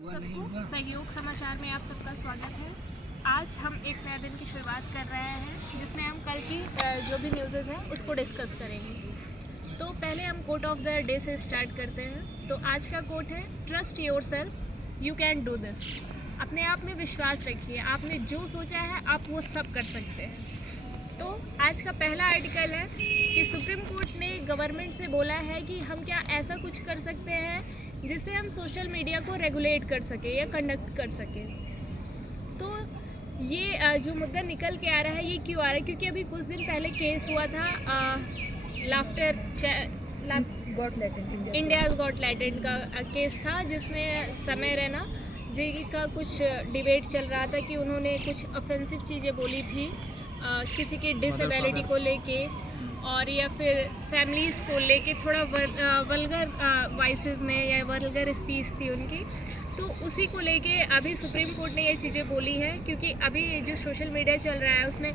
सबको सहयोग समाचार में आप सबका स्वागत है। आज हम एक नए दिन की शुरुआत कर रहे हैं जिसमें हम कल की जो भी न्यूज़ हैं उसको डिस्कस करेंगे। तो पहले हम कोट ऑफ द डे से स्टार्ट करते हैं। तो आज का कोट है, trust yourself, you can do this. अपने आप में विश्वास रखिए, आपने जो सोचा है आप वो सब कर सकते हैं। तो आज का पहला आर्टिकल है कि सुप्रीम कोर्ट ने गवर्नमेंट से बोला है कि हम क्या ऐसा कुछ कर सकते हैं जिससे हम सोशल मीडिया को रेगुलेट कर सके या कंडक्ट कर सके। तो ये जो मुद्दा निकल के आ रहा है ये क्यों आ रहा है, क्योंकि अभी कुछ दिन पहले केस हुआ था इंडियाज़ गॉट लैटेंट का केस था, जिसमें समय रैना जी का कुछ डिबेट चल रहा था कि उन्होंने कुछ ऑफेंसिव चीज़ें बोली थी किसी की डिसेबिलिटी को लेके और या फिर फैमिलीज़ को लेके, थोड़ा वल्गर वॉइसेस में या वल्गर स्पीच थी उनकी। तो उसी को लेके अभी सुप्रीम कोर्ट ने ये चीज़ें बोली हैं, क्योंकि अभी जो सोशल मीडिया चल रहा है उसमें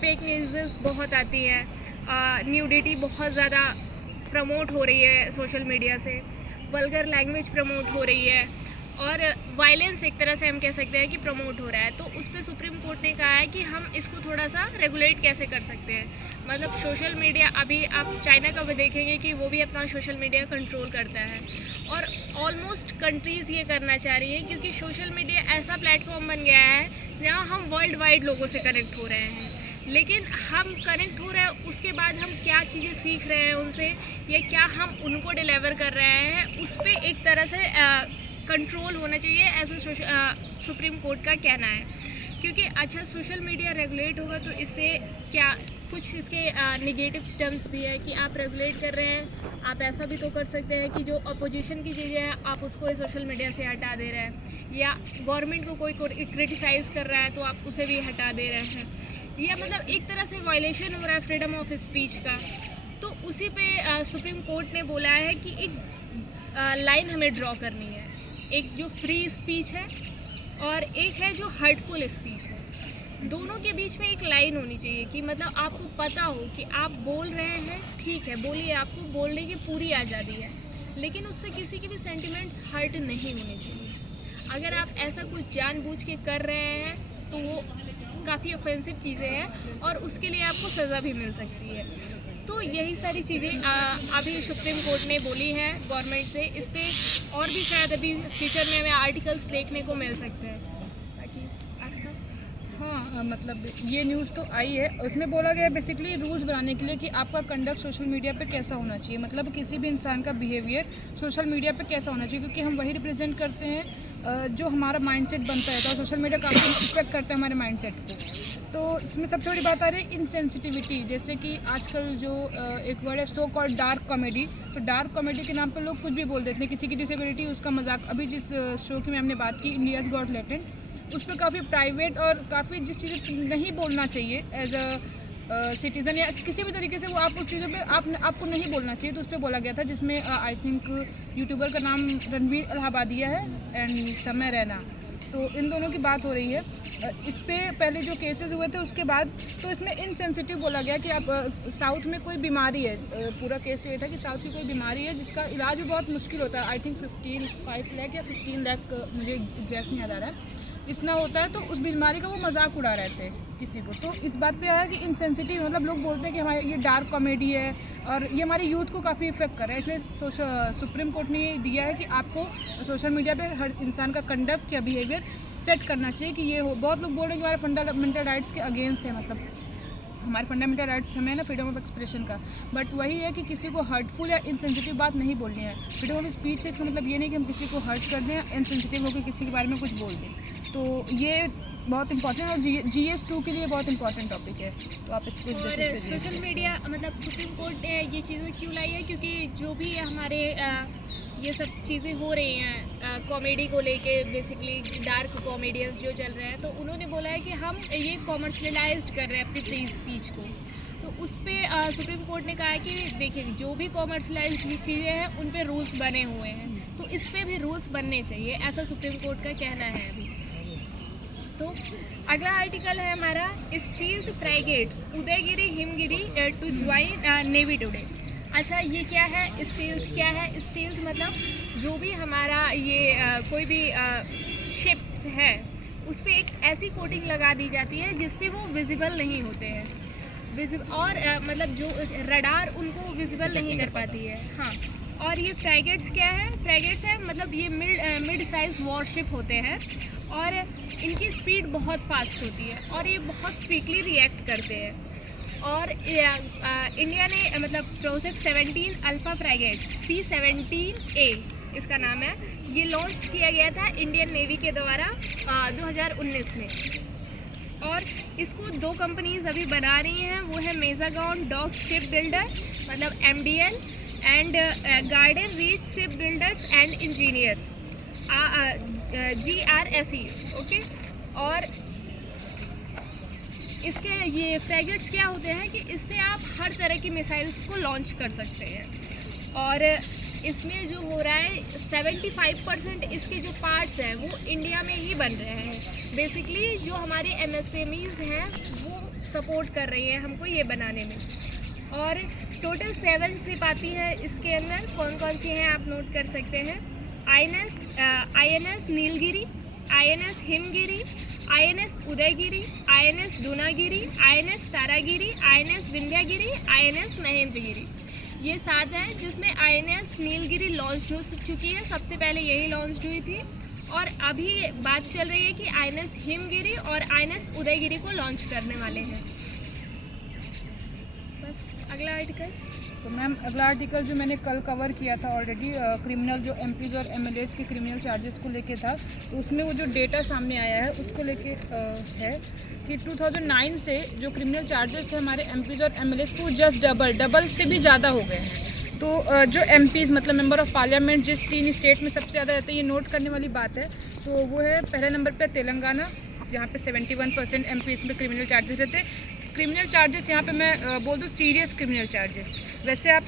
फेक न्यूज़ बहुत आती है, न्यूडिटी बहुत ज़्यादा प्रमोट हो रही है सोशल मीडिया से, वल्गर लैंग्वेज प्रमोट हो रही है और वायलेंस एक तरह से हम कह सकते हैं कि प्रमोट हो रहा है। तो उस पर सुप्रीम कोर्ट ने कहा है कि हम इसको थोड़ा सा रेगुलेट कैसे कर सकते हैं। मतलब सोशल मीडिया, अभी आप चाइना का भी देखेंगे कि वो भी अपना सोशल मीडिया कंट्रोल करता है और ऑलमोस्ट कंट्रीज़ ये करना चाह रही है, क्योंकि सोशल मीडिया ऐसा प्लेटफॉर्म बन गया है जहाँ हम वर्ल्ड वाइड लोगों से कनेक्ट हो रहे हैं। लेकिन हम कनेक्ट हो रहे हैं, उसके बाद हम क्या चीज़ें सीख रहे हैं उनसे या क्या हम उनको डिलीवर कर रहे हैं, उस पर एक तरह से कंट्रोल होना चाहिए, ऐसा सुप्रीम कोर्ट का कहना है। क्योंकि अच्छा सोशल मीडिया रेगुलेट होगा तो इससे क्या कुछ इसके नेगेटिव टर्म्स भी है कि आप रेगुलेट कर रहे हैं, आप ऐसा भी तो कर सकते हैं कि जो अपोजिशन की चीज़ें हैं आप उसको सोशल मीडिया से हटा दे रहे हैं, या गवर्नमेंट को कोई क्रिटिसाइज़ कर रहा है तो आप उसे भी हटा दे रहे हैं, या मतलब एक तरह से वायलेशन हो रहा है फ्रीडम ऑफ स्पीच का। तो उसी पे सुप्रीम कोर्ट ने बोला है कि एक लाइन हमें ड्रॉ करनी है, एक जो फ्री स्पीच है और एक है जो हर्टफुल स्पीच है। दोनों के बीच में एक लाइन होनी चाहिए कि मतलब आपको पता हो कि आप बोल रहे हैं, ठीक है बोलिए, आपको बोलने की पूरी आज़ादी है, लेकिन उससे किसी के भी सेंटिमेंट्स हर्ट नहीं होने चाहिए। अगर आप ऐसा कुछ जानबूझ के कर रहे हैं तो वो काफ़ी ऑफेंसिव चीज़ें हैं और उसके लिए आपको सज़ा भी मिल सकती है। तो यही सारी चीज़ें अभी सुप्रीम कोर्ट ने बोली हैं गवर्नमेंट से। इस पर और भी शायद अभी फ्यूचर में हमें आर्टिकल्स देखने को मिल सकते हैं। बाकी आस्था, हाँ मतलब ये न्यूज़ तो आई है, उसमें बोला गया है बेसिकली रूल्स बनाने के लिए कि आपका कंडक्ट सोशल मीडिया पे कैसा होना चाहिए, मतलब किसी भी इंसान का बिहेवियर सोशल मीडिया पे कैसा होना चाहिए, क्योंकि हम वही रिप्रेजेंट करते हैं जो हमारा माइंडसेट बनता है। तो सोशल मीडिया काफ़ी इफेक्ट करता है हमारे माइंडसेट को। तो इसमें सबसे बड़ी बात आ रही है इनसेंसिटिविटी, जैसे कि आजकल जो एक वर्ड है सो कॉल्ड डार्क कॉमेडी। तो डार्क कॉमेडी के नाम पर लोग कुछ भी बोल देते हैं, किसी की डिसेबिलिटी उसका मजाक। अभी जिस शो की हमने बात की इंडियाज़ गॉट लैटेंट, उस पर काफ़ी प्राइवेट और काफ़ी जिस चीज़ें नहीं बोलना चाहिए एज अ सिटीज़न या किसी भी तरीके से, वो आप उस चीज़ों पे आपको नहीं बोलना चाहिए, तो उस पर बोला गया था। जिसमें आई थिंक यूट्यूबर का नाम रणवीर इलाहाबादिया है एंड समय रैना, तो इन दोनों की बात हो रही है। इस पे पहले जो केसेस हुए थे उसके बाद तो इसमें इनसेंसिटिव बोला गया कि आप साउथ में कोई बीमारी है, पूरा केस तो ये था कि साउथ की कोई बीमारी है जिसका इलाज भी बहुत मुश्किल होता है। आई थिंक 5 लाख या 15 लाख, मुझे एग्जैक्ट नहीं याद आ रहा है, इतना होता है। तो उस बीमारी का वो मजाक उड़ा रहे थे किसी को। तो इस बात पे आया कि इनसेंसिटिव, मतलब लोग बोलते हैं कि हमारे ये डार्क कॉमेडी है और ये हमारे यूथ को काफ़ी इफेक्ट कर रहा है। इसलिए सुप्रीम कोर्ट ने दिया है कि आपको सोशल मीडिया पे हर इंसान का कंडक्ट या बिहेवियर सेट करना चाहिए कि ये हो। बहुत लोग बोल रहे हैं कि हमारे फंडामेंटल राइट्स के अगेंस्ट है, मतलब हमारे फंडामेंटल राइट्स हमें ना फ्रीडम ऑफ एक्सप्रेशन का, बट वही है कि किसी को हर्टफुल या इनसेंसिटिव बात नहीं बोलनी है। फ्रीडम ऑफ स्पीच है, इसका मतलब ये नहीं कि हम किसी को हर्ट कर दें या इनसेंसिटिव होकर किसी के बारे में कुछ बोल दें। तो ये बहुत इंपॉर्टेंट और GS2 के लिए बहुत इंपॉर्टेंट टॉपिक है। तो आप इसको और सोशल मीडिया मतलब सुप्रीम कोर्ट ने ये चीज़ें क्यों लाई है, क्योंकि जो भी हमारे ये सब चीज़ें हो रही हैं कॉमेडी को लेके, बेसिकली डार्क कॉमेडियंस जो चल रहे हैं, तो उन्होंने बोला है कि हम ये कॉमर्शलाइज्ड कर रहे हैं अपनी फ्री स्पीच को। तो उस पर सुप्रीम कोर्ट ने कहा है कि देखिए जो भी कॉमर्शलाइज्ड चीज़ें हैं उन पर रूल्स बने हुए हैं, तो इस पर भी रूल्स बनने चाहिए, ऐसा सुप्रीम कोर्ट का कहना है अभी। तो अगला आर्टिकल है हमारा, stealth frigate Udaygiri Himgiri to join navy today. अच्छा, ये क्या है स्टील्थ? क्या है स्टील्थ? मतलब जो भी हमारा ये कोई भी शिप्स है उस पे एक ऐसी कोटिंग लगा दी जाती है जिससे वो विजिबल नहीं होते हैं, और मतलब जो रडार उनको विजिबल नहीं कर पाती है। हाँ, और ये फ्रैगेट्स क्या है? फ्रैगेट्स है मतलब ये मिड साइज वॉरशिप होते हैं और इनकी स्पीड बहुत फास्ट होती है और ये बहुत क्विकली रिएक्ट करते हैं। और इंडिया ने मतलब प्रोजेक्ट 17 अल्फा फ्रैगेट्स P-17A इसका नाम है, ये लॉन्च किया गया था इंडियन नेवी के द्वारा 2019 में। और इसको 2 कंपनीज अभी बना रही हैं, वो है मेजागॉन डॉक शिप बिल्डर मतलब MDL and garden reach ship builders and engineers GRSE। Okay, और इसके ये फ्रैगेट्स क्या होते हैं कि इससे आप हर तरह की मिसाइल्स को लॉन्च कर सकते हैं। और इसमें जो हो रहा है 75% इसके जो पार्ट्स हैं वो इंडिया में ही बन रहे हैं। बेसिकली जो हमारे MSMEs हैं वो सपोर्ट कर रही हैं हमको ये बनाने में। और टोटल 7 शिप आती हैं इसके अंदर। कौन कौन सी हैं आप नोट कर सकते हैं? INS Nilgiri, INS Himgiri, INS Udayagiri, INS Dunagiri, INS Taragiri, INS Vindhyagiri, INS Mahendragiri. ये 7 है जिसमें INS नीलगिरी लॉन्च हो चुकी है, सबसे पहले यही लॉन्च हुई थी। और अभी बात चल रही है कि INS हिमगिरी और INS उदयगिरी को लॉन्च करने वाले हैं। बस अगला आर्टिकल। तो मैम अगला आर्टिकल जो मैंने कल कवर किया था ऑलरेडी, क्रिमिनल जो MPs और MLAs के क्रिमिनल चार्जेस को लेके था, तो उसमें वो जो डेटा सामने आया है उसको लेके है कि 2009 से जो क्रिमिनल चार्जेस थे हमारे MPs और MLAs को जस्ट डबल से भी ज़्यादा हो गए हैं। तो जो MPs मतलब मेंबर ऑफ पार्लियामेंट जिस 3 स्टेट में सबसे ज़्यादा रहते हैं, ये नोट करने वाली बात है। तो वो है पहले नंबर पे तेलंगाना, जहाँ पे 71% MPs में क्रिमिनल चार्जेस रहते हैं। क्रिमिनल चार्जेस यहाँ पे मैं बोल दूँ सीरियस क्रिमिनल चार्जेस। वैसे आप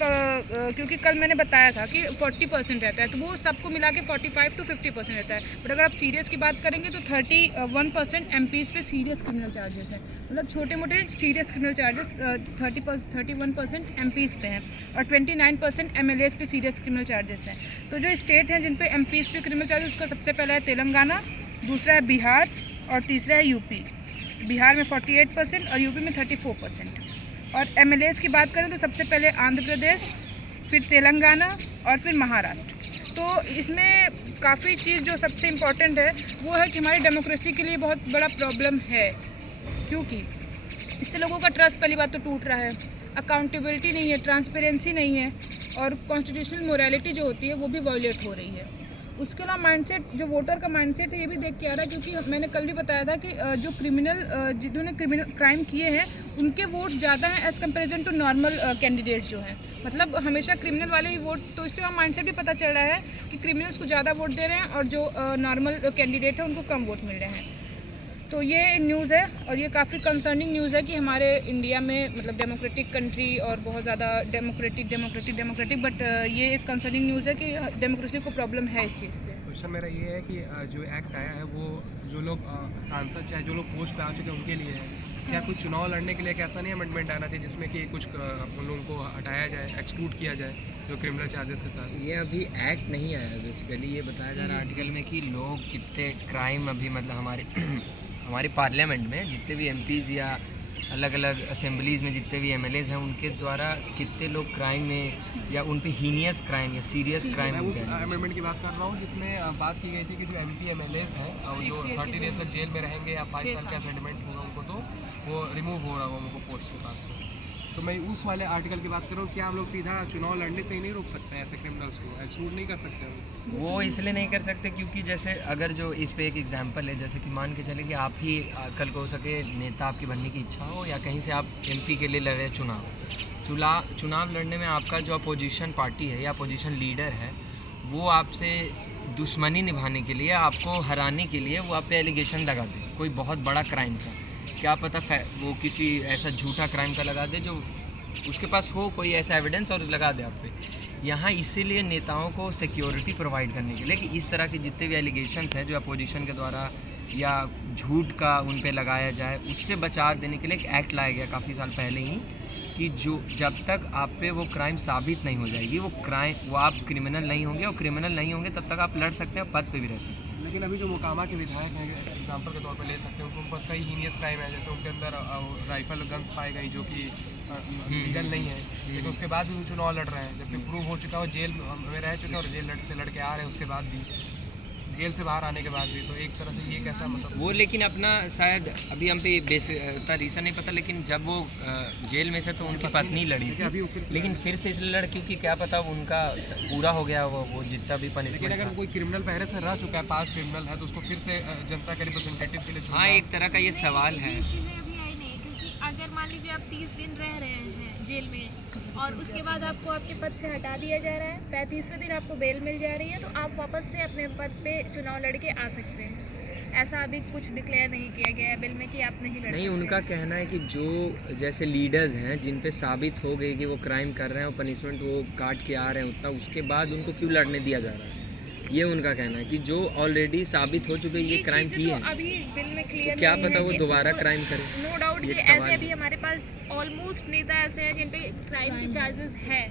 क्योंकि कल मैंने बताया था कि 40% रहता है, तो वो सबको मिला के 45 to 50% रहता है। बट अगर आप सीरियस की बात करेंगे तो 31% MPs पे सीरियस क्रिमिनल चार्जेस हैं। मतलब छोटे मोटे सीरियस क्रिमिनल चार्जेस 31% MPs पे हैं और 29% MLAs पे सीरियस क्रिमिनल चार्जेस हैं। तो जो स्टेट हैं जिन पे MPs पे क्रिमिनल चार्जेस, उसका सबसे पहला है तेलंगाना, दूसरा है बिहार और तीसरा है यूपी। बिहार में 48% और यूपी में 34%। और MLAs की बात करें तो सबसे पहले आंध्र प्रदेश, फिर तेलंगाना और फिर महाराष्ट्र। तो इसमें काफ़ी चीज़ जो सबसे इम्पॉर्टेंट है वो है कि हमारी डेमोक्रेसी के लिए बहुत बड़ा प्रॉब्लम है, क्योंकि इससे लोगों का ट्रस्ट पहली बात तो टूट रहा है, अकाउंटेबिलिटी नहीं है, ट्रांसपेरेंसी नहीं है और कॉन्स्टिट्यूशनल मोरालिटी जो होती है वो भी वायलेट हो रही है। उसके अलावा माइंडसेट, जो वोटर का माइंडसेट है ये भी देख के आ रहा है, क्योंकि मैंने कल भी बताया था कि जो जिन्होंने क्रिमिनल क्राइम किए हैं उनके वोट ज़्यादा हैं as comparison to normal candidates जो हैं। मतलब हमेशा क्रिमिनल वाले ही वोट, तो इससे हमारा माइंडसेट भी पता चल रहा है कि क्रिमिनल्स को ज़्यादा वोट दे रहे हैं और जो नॉर्मल कैंडिडेट है उनको कम वोट मिल रहे हैं। तो ये न्यूज़ है और ये काफ़ी कंसर्निंग न्यूज़ है कि हमारे इंडिया में मतलब डेमोक्रेटिक कंट्री और बहुत ज़्यादा डेमोक्रेटिक बट ये एक कंसर्निंग न्यूज़ है कि डेमोक्रेसी को प्रॉब्लम है इस चीज़ से। क्वेश्चन मेरा ये है कि जो एक्ट आया है वो जो लोग सांसद चाहे जो लोग पोस्ट पे आ चुके हैं उनके लिए है। क्या कुछ चुनाव लड़ने के लिए एक ऐसा नहीं अमेंडमेंट आना चाहिए जिसमें कि कुछ उन लोगों को हटाया जाए, एक्सक्लूड किया जाए जो क्रिमिनल चार्जेस के साथ? ये अभी एक्ट नहीं आया है, बेसिकली ये बताया जा रहा है आर्टिकल में कि लोग कितने क्राइम अभी मतलब हमारी पार्लियामेंट में जितने भी MPs या अलग अलग असेंबलीज़ में जितने भी MLAs हैं उनके द्वारा कितने लोग क्राइम में या उन पे हीनियस क्राइम या सीरियस क्राइम मैं होते उस हैं। अमेंडमेंट की बात कर रहा हूँ जिसमें बात की गई थी कि जो MP MLAs हैं और जो 30 डेज तक जेल में रहेंगे या 5 साल का सेटलमेंट होगा उनको, तो वो रिमूव हो रहा होगा उनको पोस्ट के पास से। तो मैं उस वाले आर्टिकल की बात कर रहा हूँ, क्या हम लोग सीधा चुनाव लड़ने से ही नहीं रोक सकते हैं ऐसे क्रिमिनल्स को, एक्सक्लूड नहीं कर सकते? वो इसलिए नहीं कर सकते क्योंकि जैसे अगर जो इस पे एक एग्जांपल है, जैसे कि मान के चले कि आप ही कल को हो सके नेता आपकी बनने की इच्छा हो या कहीं से आप MP के लिए लड़ रहे चुनाव लड़ने में आपका जो अपोजिशन पार्टी है या अपोजिशन लीडर है वो आपसे दुश्मनी निभाने के लिए, आपको हराने के लिए वो आप पे एलिगेशन लगा दे कोई बहुत बड़ा क्राइम का। क्या पता वो किसी ऐसा झूठा क्राइम का लगा दे जो उसके पास हो कोई ऐसा एविडेंस और लगा दे आप पे। यहाँ इसीलिए नेताओं को सिक्योरिटी प्रोवाइड करने के लिए कि इस तरह के जितने भी एलिगेशंस हैं जो अपोजिशन के द्वारा या झूठ का उन पे लगाया जाए, उससे बचा देने के लिए एक एक्ट लाया गया काफ़ी साल पहले ही कि जो जब तक आप पे वो क्राइम साबित नहीं हो जाएगी वो आप क्रिमिनल नहीं होंगे, और क्रिमिनल नहीं होंगे तब तक आप लड़ सकते हैं, पद पे भी रह सकते हैं। लेकिन अभी जो मोकामा के विधायक हैं, एग्जांपल के तौर पे ले सकते हैं, उनको ऊपर कई हीनियस क्राइम है, जैसे उनके अंदर राइफल गन्स पाई गई जो कि लीगल नहीं है, लेकिन उसके बाद भी वो चुनाव लड़ रहे हैं, जबकि प्रूव हो चुका है, जेल में रह चुके हैं और जेल लड़ के आ रहे हैं, उसके बाद भी जेल से बाहर आने के बाद भी। तो एक तरह से ये कैसा मतलब वो, लेकिन अपना शायद अभी हम पे बेसिक रीज़न नहीं पता, लेकिन जब वो जेल में थे तो उनकी पत्नी लड़ी थी, अभी वो फिर से लेकिन फिर से इसलिए लड़ क्योंकि क्या पता उनका पूरा हो गया वो जितना भी लेकिन पनिशमेंट अगर था। कोई क्रिमिनल पहले से रह चुका है, पास क्रिमिनल है, तो उसको फिर से जनता के रिप्रेजेंटेटिव के लिए चुनना। हाँ, एक तरह का ये सवाल है। ये चीज़ें अभी आई नहीं, क्योंकि अगर मान लीजिए आप 30 दिन रह रहे हैं जेल में और उसके बाद आपको आपके पद से हटा दिया जा रहा है, 35वें दिन आपको बेल मिल जा रही है, तो आप वापस से अपने पद पे चुनाव लड़के आ सकते हैं। ऐसा अभी कुछ डिक्लेयर नहीं किया गया है बिल में कि आप नहीं लड़ सकते। नहीं, उनका कहना है कि जो जैसे लीडर्स हैं जिन पे साबित हो गई कि वो क्राइम कर रहे हैं और पनिशमेंट वो काट के आ रहे हैं उतना, उसके बाद उनको क्यों लड़ने दिया जा रहा है, ये उनका कहना है कि जो ऑलरेडी साबित हो चुके ये क्राइम किए हैं, अभी बिल में क्लियर तो क्या पता वो दोबारा क्राइम करें। नो डाउट ये कि सवाल ऐसे है। अभी हमारे पास ऑलमोस्ट नेता ऐसे हैं जिन पे क्राइम के चार्जेस है,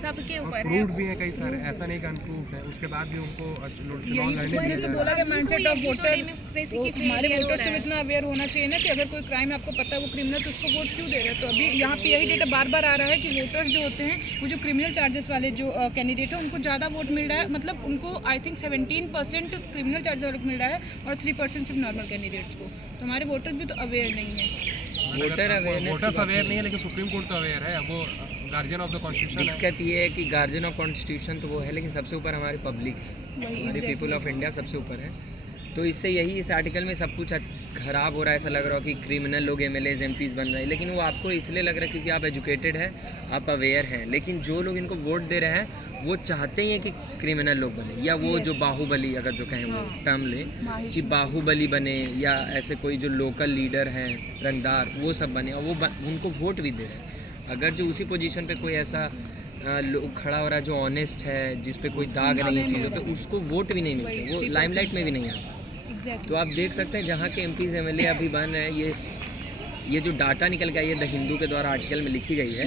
सबके ऊपर है। प्रूव्ड भी है कई सारे, ऐसा नहीं कि अनप्रूव्ड है, उसके बाद भी उनको चुनाव लड़ने इसलिए दिया तो जा बोला गया माइंडसेट ऑफ वोटर, डेमोक्रेसी वो की हमारे failure हो वोटर्स रहा को है। इतना अवेयर होना चाहिए ना कि अगर कोई क्राइम आपको पता है वो क्रिमिनल, तो उसको वोट क्यों दे रहे हैं। तो अभी यहाँ पे यही डेटा बार बार आ रहा है कि वोटर्स जो होते हैं वो जो क्रिमिनल चार्जेस वाले जो कैंडिडेट है उनको ज़्यादा वोट मिल रहा है, मतलब उनको आई थिंक 17% क्रिमिनल चार्जेस वाले को मिल रहा है और 3% सिर्फ नॉर्मल कैंडिडेट्स को। तो हमारे वोटर्स भी तो अवेयर नहीं है। वोटर अवेयरनेस वोटर्स अवेयर नहीं है, लेकिन सुप्रीम कोर्ट तो अवेयर है, वो गार्जियन ऑफ द कॉन्स्टिट्यूशन है। दिक्कत ये है कि गार्जियन ऑफ कॉन्स्टिट्यूशन तो वो है, लेकिन सबसे ऊपर हमारी पब्लिक है, वही हमारी पीपल ऑफ इंडिया सबसे ऊपर है। तो इससे यही इस आर्टिकल में सब कुछ खराब हो रहा है, ऐसा लग रहा हो कि क्रिमिनल लोग MLAs MPs बन रहे हैं, लेकिन वो आपको इसलिए लग रहा है क्योंकि आप एजुकेटेड हैं, आप अवेयर हैं। लेकिन जो लोग इनको वोट दे रहे हैं वो चाहते ही हैं कि क्रिमिनल लोग बने, या वो जो बाहुबली अगर जो कहें वो टर्म लें कि बाहुबली बने, या ऐसे कोई जो लोकल लीडर हैं रंगदार वो सब बने, और वो उनको वोट भी दे रहे हैं। अगर जो उसी पोजीशन पे कोई ऐसा लोग खड़ा हो रहा है जो ऑनेस्ट है, जिस पे कोई दाग नहीं है चीज़ों पे, उसको वोट भी नहीं मिलते, वो लाइमलाइट में भी नहीं आता। तो आप देख सकते हैं जहाँ के MPs MLA अभी बन रहे हैं, ये जो डाटा निकल गया, ये द हिंदू के द्वारा आर्टिकल में लिखी गई है।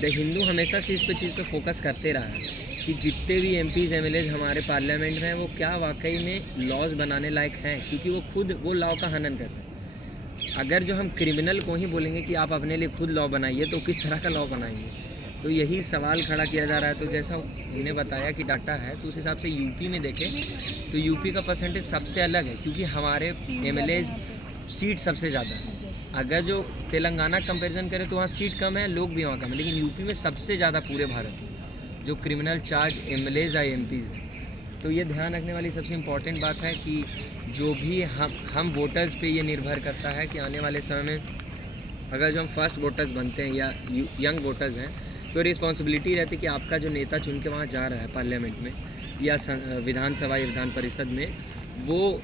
द हिंदू हमेशा से इस चीज़ पे फोकस करते रहा है कि जितने भी MPs MLAs हमारे पार्लियामेंट में हैं वो क्या वाकई में लॉज बनाने लायक हैं, क्योंकि वो खुद वो लॉ का हनन कर रहे हैं। अगर जो हम क्रिमिनल को ही बोलेंगे कि आप अपने लिए खुद लॉ बनाइए, तो किस तरह का लॉ बनाएंगे। तो यही सवाल खड़ा किया जा रहा है। तो जैसा उन्होंने बताया कि डाटा है, तो उस हिसाब से यूपी में देखें तो यूपी का परसेंटेज सबसे अलग है, क्योंकि हमारे MLAs सीट सबसे ज़्यादा है। अगर जो तेलंगाना कंपैरिजन करें तो वहाँ सीट कम है, लोग भी वहाँ कम है, लेकिन यूपी में सबसे ज़्यादा पूरे भारत में जो क्रिमिनल चार्ज MLAs या MPs हैं। तो ये ध्यान रखने वाली सबसे इम्पॉर्टेंट बात है कि जो भी हम वोटर्स पे ये निर्भर करता है कि आने वाले समय में अगर जो हम फर्स्ट वोटर्स बनते हैं या यंग वोटर्स हैं, तो रिस्पॉन्सिबिलिटी रहती है कि आपका जो नेता चुन के वहाँ जा रहा है पार्लियामेंट में या विधानसभा या विधान परिषद में, वो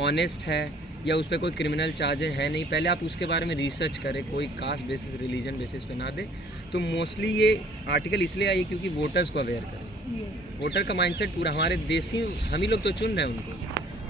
ऑनेस्ट है या उस पर कोई क्रिमिनल चार्जेस है नहीं। पहले आप उसके बारे में रिसर्च करें, कोई कास्ट बेसिस रिलीजन बेसिस पे ना दे। तो मोस्टली ये आर्टिकल इसलिए आई है क्योंकि वोटर्स को अवेयर करें। वोटर का माइंडसेट पूरा हमारे देसी हम ही लोग तो चुन रहे हैं उनको,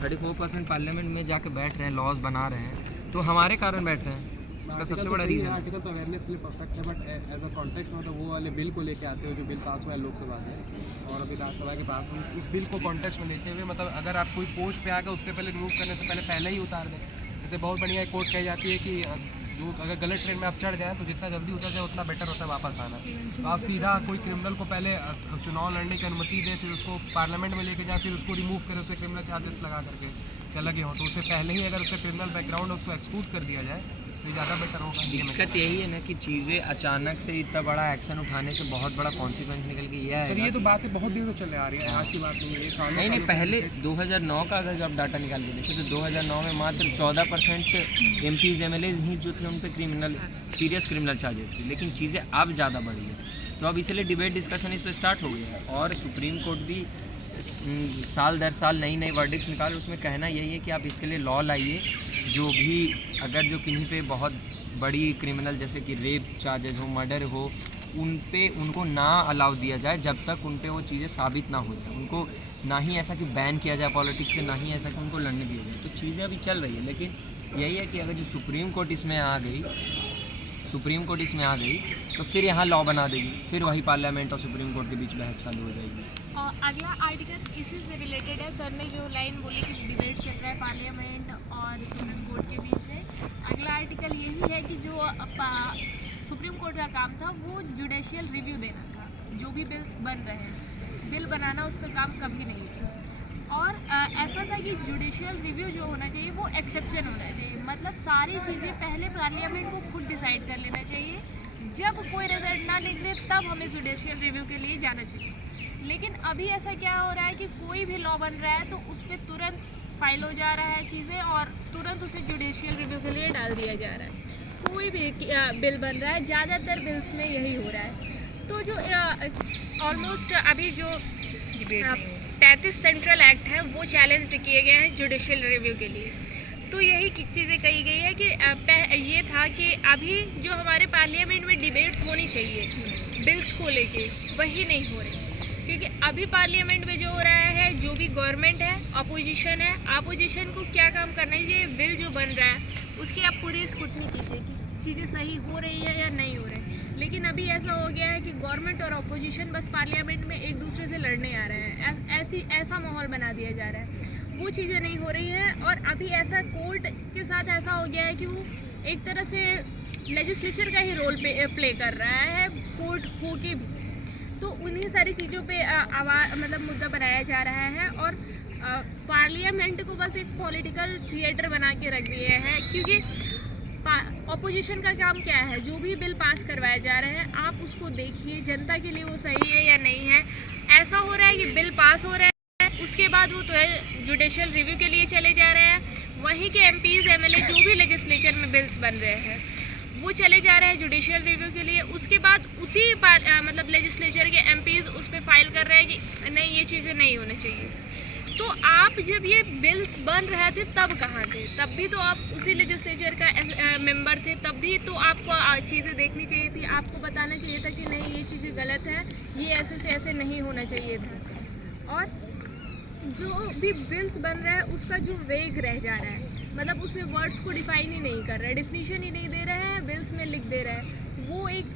34% पार्लियामेंट में जाके बैठ रहे हैं, लॉज बना रहे हैं, तो हमारे कारण बैठ रहे हैं। इसका सबसे बड़ा रीज़न आर्टिकल तो अवेयरनेस के लिए परफेक्ट है, बट एज अ कॉन्टेक्स्ट में तो वो वाले बिल को लेके आते हो जो बिल पास हुआ है लोकसभा से और अभी राज्यसभा के पास, उस बिल को कॉन्टेक्स्ट में लेते हुए, मतलब अगर आप कोई पोस्ट पे आ गए उससे पहले रिमूव करने से पहले ही उतार दें। जैसे बहुत बढ़िया एक कोर्ट कही जाती है कि जो अगर गलत ट्रेन में आप चढ़ जाएँ तो जितना जल्दी उतर जाए उतना बेटर होता है वापस आना। तो आप सीधा कोई क्रिमिनल को पहले चुनाव लड़ने की अनुमति दें, फिर उसको पार्लियामेंट में लेके जाएँ, फिर उसको रिमूव करें, उस पर क्रिमिनल चार्जेस लगा करके चला गया हो, तो उससे पहले ही अगर उसका क्रिमिनल बैकग्राउंड उसको एक्सक्लूड कर दिया जाए तो ज़्यादा बेटर होगा। दिक्कत यही है ना कि चीज़ें अचानक से इतना बड़ा एक्शन उठाने से बहुत बड़ा कॉन्सिक्वेंस निकल के ये सर, है। ये तो बातें बहुत देर से चले आ रही है, आज की बात नहीं है, ये सालों नहीं, सालों से पहले 2009 का अगर जब डाटा निकाल के देखें तो 2009 में मात्र 14% MPs MLAs ही जो थे उन पर सीरियस क्रिमिनल चार्जेस थे, लेकिन चीज़ें अब ज़्यादा बढ़ी है। तो अब इसलिए डिबेट डिस्कशन इस पर स्टार्ट हो गया है, और सुप्रीम कोर्ट भी साल दर साल नई नई वर्डिक्स निकाल, उसमें कहना यही है कि आप इसके लिए लॉ लाइए, जो भी अगर जो किन्हीं पे बहुत बड़ी क्रिमिनल जैसे कि रेप चार्जेस हो, मर्डर हो, उनको ना अलाउ दिया जाए जब तक उन पे वो चीज़ें साबित ना हो जाए। उनको ना ही ऐसा कि बैन किया जाए पॉलिटिक्स से, ना ही ऐसा कि उनको लड़ने दिया जाए। तो चीज़ें अभी चल रही है, लेकिन यही है कि अगर जो सुप्रीम कोर्ट इसमें आ गई सुप्रीम कोर्ट इसमें आ गई तो फिर यहाँ लॉ बना देगी, फिर वही पार्लियामेंट और सुप्रीम कोर्ट के बीच बहस चालू हो जाएगी। और अगला आर्टिकल इसी से रिलेटेड है। सर ने जो लाइन बोली कि डिबेट चल रहा है पार्लियामेंट और सुप्रीम कोर्ट के बीच में, अगला आर्टिकल यही है कि जो सुप्रीम कोर्ट का काम था वो जुडिशियल रिव्यू देना था। जो भी बिल्स बन रहे हैं, बिल बनाना उसका काम कभी नहीं था। और ऐसा था कि जुडिशियल रिव्यू जो होना चाहिए वो एक्सेप्शन होना चाहिए, मतलब सारी चीज़ें पहले पार्लियामेंट को खुद डिसाइड कर लेना चाहिए। जब कोई रिजल्ट ना निकले तब हमें जुडिशियल रिव्यू के लिए जाना चाहिए। लेकिन अभी ऐसा क्या हो रहा है कि कोई भी लॉ बन रहा है तो उस पर तुरंत फाइल हो जा रहा है चीज़ें और तुरंत उसे जुडिशियल रिव्यू के लिए डाल दिया जा रहा है। कोई भी बिल बन रहा है, ज़्यादातर बिल्स में यही हो रहा है। तो जो ऑलमोस्ट अभी जो 35 सेंट्रल एक्ट है वो चैलेंज किए गए हैं जुडिशियल रिव्यू के लिए। तो यही चीज़ें कही गई है कि ये था कि अभी जो हमारे पार्लियामेंट में डिबेट्स होनी चाहिए बिल्स को लेके, वही नहीं हो रही। क्योंकि अभी पार्लियामेंट में जो हो रहा है, जो भी गवर्नमेंट है, अपोजिशन है, अपोजिशन को क्या काम करना चाहिए, बिल जो बन रहा है उसकी आप पूरी स्क्रूटनी कीजिए कि चीज़ें सही हो रही है या नहीं हो रही। लेकिन अभी ऐसा हो गया है कि गवर्नमेंट और अपोजिशन बस पार्लियामेंट में एक दूसरे से लड़ने आ रहे हैं, ऐसा माहौल बना दिया जा रहा है। वो चीज़ें नहीं हो रही हैं। और अभी ऐसा कोर्ट के साथ ऐसा हो गया है कि वो एक तरह से लेजिस्लेचर का ही रोल प्ले कर रहा है कोर्ट हो के भी। तो उन्हीं सारी चीज़ों पे मतलब मुद्दा बनाया जा रहा है और पार्लियामेंट को बस एक पॉलिटिकल थिएटर बना के रख दिए हैं। क्योंकि ऑपोजिशन का काम क्या है, जो भी बिल पास करवाए जा रहे हैं आप उसको देखिए जनता के लिए वो सही है या नहीं है। ऐसा हो रहा है कि बिल पास हो रहा है, उसके बाद वो तो है जुडिशियल रिव्यू के लिए चले जा रहे हैं। वहीं के MPs MLA जो भी लेजिस्लेचर में बिल्स बन रहे हैं वो चले जा रहे हैं जुडिशियल रिव्यू के लिए। उसके बाद उसी मतलब लेजिस्लेचर के MPs उस पर फाइल कर रहे हैं कि नहीं ये चीज़ें नहीं होनी चाहिए। तो आप जब ये बिल्स बन रहे थे तब कहाँ थे? तब भी तो आप उसी लेजिस्लेचर का मेंबर थे, तब भी तो आपको चीज़ें देखनी चाहिए थी, आपको बताना चाहिए था कि नहीं ये चीज़ें गलत है, ये ऐसे से ऐसे नहीं होना चाहिए था। और जो भी बिल्स बन रहा है उसका जो वेग रह जा रहा है, मतलब उसमें वर्ड्स को डिफाइन ही नहीं कर रहा है, डिफिनीशन ही नहीं दे रहे हैं, बिल्स में लिख दे रहे हैं। वो एक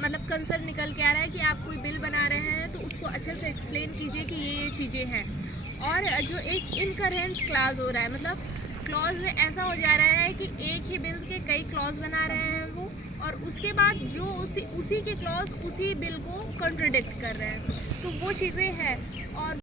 मतलब कंसर्न निकल के आ रहा है कि आप कोई बिल बना रहे हैं तो उसको अच्छे से एक्सप्लेन कीजिए कि ये चीज़ें हैं। और जो एक इनकरेंट क्लॉज हो रहा है, मतलब क्लॉज में ऐसा हो जा रहा है कि एक ही बिल के कई क्लॉज बना रहे हैं वो, और उसके बाद जो उसी के क्लॉज उसी बिल को कॉन्ट्रडिक्ट कर रहे हैं। तो वो चीज़ें हैं। और